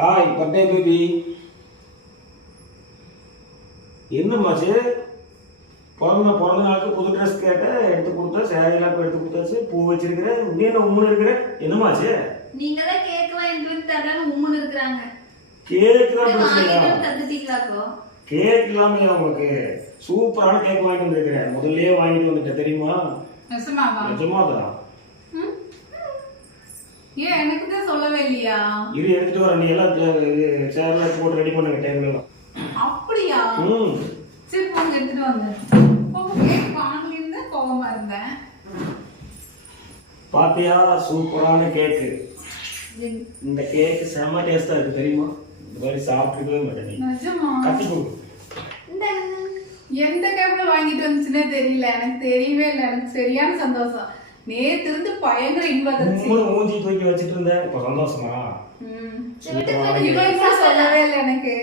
Hi birthday baby. என்னம்மாச்சு? பிறந்த நாளுக்கு புது ட்ரெஸ் கேட்டேன், எடுத்து கொடுத்தா. சேரீலாம் எடுத்து கொடுத்தாச்சு, பூ வச்சிருக்கிறேன். நீ என்ன உம்முன்னு இருக்கிற? என்னம்மாச்சு? நீங்க தான் கேக் வாங்கிட்டு வந்து தரலன்னு உம்முன்னு இருக்கிறாங்க. கேக் தான் பிரச்சனையா? தந்துட்டீங்களாக்கோ? கேக் இல்லாம உங்களுக்கு சூப்பரான கேக் வாங்கிட்டு வந்திருக்கிறேன். முதல்லயே வாங்கிட்டு வந்துட்டேன் தெரியுமா? நிஜமாதான். ஏன் எனக்கு தான் சொல்லவே இல்லையா? இரு எடுத்துட்டு வர. நீ எல்லாம் சேர்ல போட்டு ரெடி பண்ணுங்க டேபிள்ல. அப்படியா? சரி போங்க எடுத்துட்டு வாங்க. கேக் வாங்கலின்னு கோவமா இருந்தேன். பாத்தியா சூப்பரான கேக். இந்த கேக் செம டேஸ்டா இருக்கு தெரியுமா? இந்த மாதிரி சாப்பிட்டுக்கவே மாட்டேன். நிஜமா? கட்டி கொடு. எந்த கேப்ல வாங்கிட்டு வந்துச்சுன்னே தெரியல. எனக்கு தெரியவே இல்லை. எனக்கு சரியான சந்தோஷம். நேத்து இருந்து பயங்கர இன்பம். மூஞ்சி தூக்கி வச்சிட்டு இருந்தேன். இப்ப சந்தோஷமா? சொல்லவே இல்லை எனக்கு.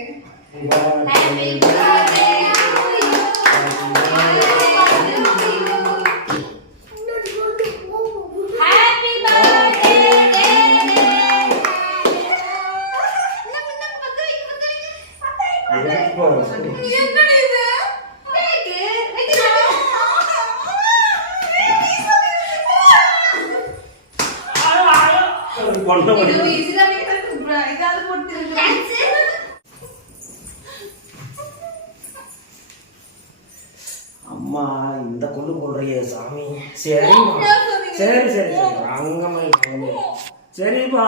அம்மா இந்த கொண்டு போடுறிய சாமி. சரிம்மா, சரி சரி சரி, அங்கம்மா சரிப்பா.